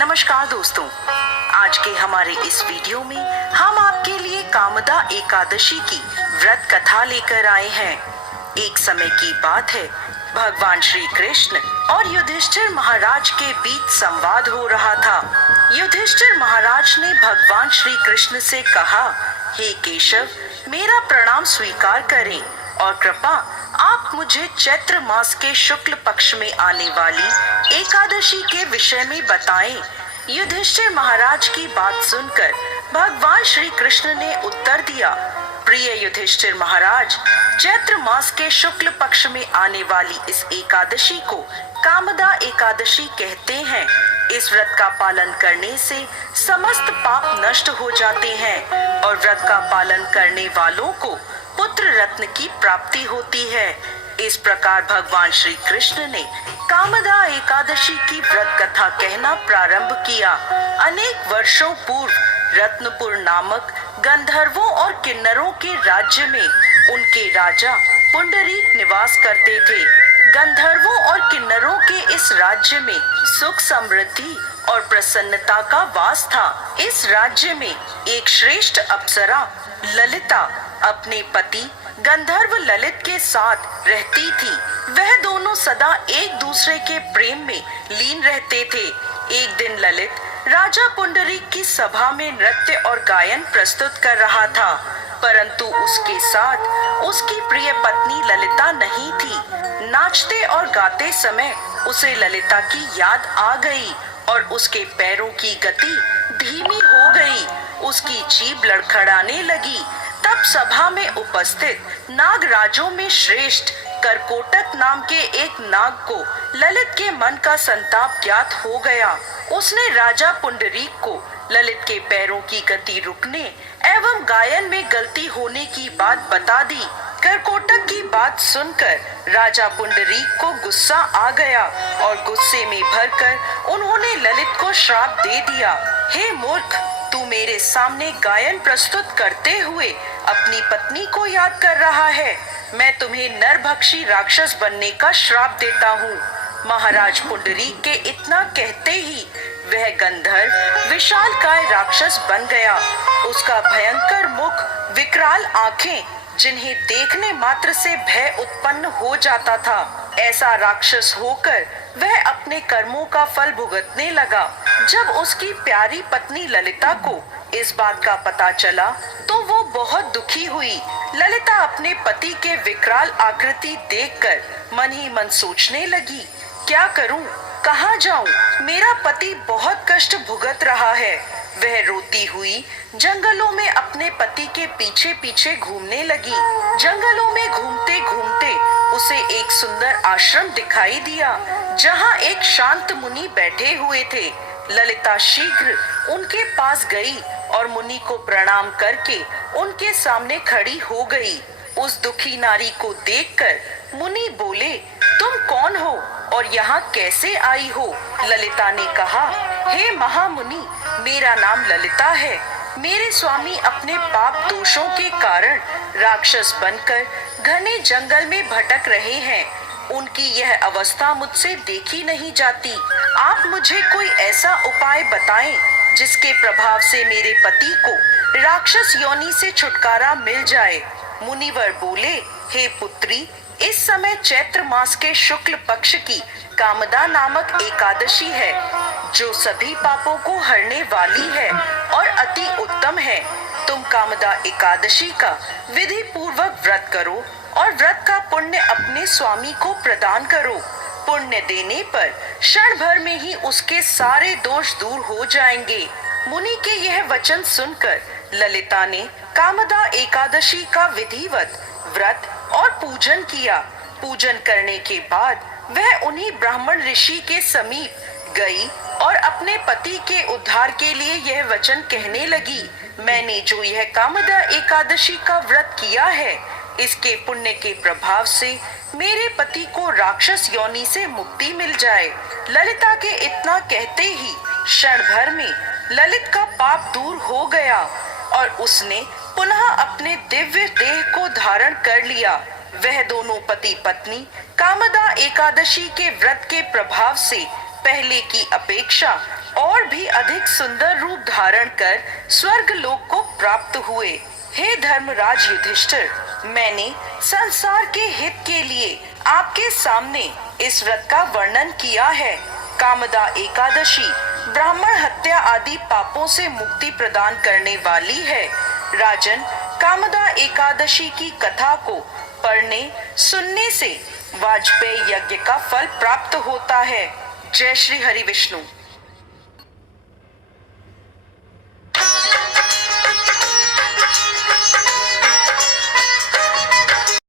नमस्कार दोस्तों, आज के हमारे इस वीडियो में हम आपके लिए कामदा एकादशी की व्रत कथा लेकर आए हैं। एक समय की बात है, भगवान श्री कृष्ण और युधिष्ठिर महाराज के बीच संवाद हो रहा था। युधिष्ठिर महाराज ने भगवान श्री कृष्ण से कहा, हे केशव, मेरा प्रणाम स्वीकार करें और कृपा आप मुझे चैत्र मास के शुक्ल पक्ष में आने वाली एकादशी के विषय में बताएं। युधिष्ठिर महाराज की बात सुनकर भगवान श्री कृष्ण ने उत्तर दिया, प्रिय युधिष्ठिर महाराज, चैत्र मास के शुक्ल पक्ष में आने वाली इस एकादशी को कामदा एकादशी कहते हैं। इस व्रत का पालन करने से समस्त पाप नष्ट हो जाते हैं और व्रत का पालन करने वालों को पुत्र रत्न की प्राप्ति होती है। इस प्रकार भगवान श्री कृष्ण ने कामदा एकादशी की व्रत कथा कहना प्रारंभ किया। अनेक वर्षों पूर्व रत्नपुर नामक गंधर्वों और किन्नरों के राज्य में उनके राजा पुंडरीक निवास करते थे। गंधर्वों और किन्नरों के इस राज्य में सुख समृद्धि और प्रसन्नता का वास था। इस राज्य में एक श्रेष्ठ अप्सरा ललिता अपने पति गंधर्व ललित के साथ रहती थी। वह दोनों सदा एक दूसरे के प्रेम में लीन रहते थे। एक दिन ललित राजा पुंडरीक की सभा में नृत्य और गायन प्रस्तुत कर रहा था, परंतु उसके साथ उसकी प्रिय पत्नी ललिता नहीं थी। नाचते और गाते समय उसे ललिता की याद आ गई और उसके पैरों की गति धीमी हो गई। उसकी जीभ लड़खड़ाने लगी। तब सभा में उपस्थित नागराजों में श्रेष्ठ करकोटक नाम के एक नाग को ललित के मन का संताप ज्ञात हो गया। उसने राजा पुंडरीक को ललित के पैरों की गति रुकने एवं गायन में गलती होने की बात बता दी। करकोटक की बात सुनकर राजा पुंडरीक को गुस्सा आ गया और गुस्से में भरकर उन्होंने ललित को श्राप दे दिया, हे मूर्ख, तू मेरे सामने गायन प्रस्तुत करते हुए अपनी पत्नी को याद कर रहा है। मैं तुम्हें नरभक्षी राक्षस बनने का श्राप देता हूँ। महाराज पुंडरीक के इतना कहते ही वह गंधर्व विशालकाय राक्षस बन गया। उसका भयंकर मुख, विकराल आंखें, जिन्हें देखने मात्र से भय उत्पन्न हो जाता था। ऐसा राक्षस होकर वह अपने कर्मों का फल भुगतने लगा। जब उसकी प्यारी पत्नी ललिता को इस बात का पता चला तो वो बहुत दुखी हुई। ललिता अपने पति के विकराल आकृति देखकर मन ही मन सोचने लगी, क्या करूं, कहां जाऊं? मेरा पति बहुत कष्ट भुगत रहा है। वह रोती हुई जंगलों में अपने पति के पीछे पीछे घूमने लगी। जंगलों में घूमते घूमते उसे एक सुंदर आश्रम दिखाई दिया, जहां एक शांत मुनि बैठे हुए थे। ललिता शीघ्र उनके पास गई और मुनि को प्रणाम करके उनके सामने खड़ी हो गई। उस दुखी नारी को देखकर मुनि बोले, तुम कौन हो और यहाँ कैसे आई हो? ललिता ने कहा, हे महामुनि, मेरा नाम ललिता है। मेरे स्वामी अपने पाप दोषों के कारण राक्षस बनकर घने जंगल में भटक रहे हैं। उनकी यह अवस्था मुझसे देखी नहीं जाती। आप मुझे कोई ऐसा उपाय बताएं जिसके प्रभाव से मेरे पति को राक्षस योनि से छुटकारा मिल जाए। मुनिवर बोले, हे पुत्री, इस समय चैत्र मास के शुक्ल पक्ष की कामदा नामक एकादशी है, जो सभी पापों को हरने वाली है और अति उत्तम है। तुम कामदा एकादशी का विधि पूर्वक व्रत करो और व्रत का पुण्य अपने स्वामी को प्रदान करो। पुण्य देने पर क्षण भर में ही उसके सारे दोष दूर हो जाएंगे। मुनि के यह वचन सुनकर ललिता ने कामदा एकादशी का विधिवत व्रत और पूजन किया। पूजन करने के बाद वह उन्हीं ब्राह्मण ऋषि के समीप गई और अपने पति के उद्धार के लिए यह वचन कहने लगी, मैंने जो यह कामदा एकादशी का व्रत किया है, इसके पुण्य के प्रभाव से मेरे पति को राक्षस योनि से मुक्ति मिल जाए। ललिता के इतना कहते ही क्षण भर में ललित का पाप दूर हो गया और उसने पुनः अपने दिव्य देह को धारण कर लिया। वह दोनों पति पत्नी कामदा एकादशी के व्रत के प्रभाव से पहले की अपेक्षा और भी अधिक सुंदर रूप धारण कर स्वर्ग लोक को प्राप्त हुए। हे धर्मराज युधिष्ठिर, मैंने संसार के हित के लिए आपके सामने इस व्रत का वर्णन किया है। कामदा एकादशी ब्राह्मण हत्या आदि पापों से मुक्ति प्रदान करने वाली है। राजन, कामदा एकादशी की कथा को पढ़ने सुनने से वाजपेयी यज्ञ का फल प्राप्त होता है। जय श्री हरि विष्णु।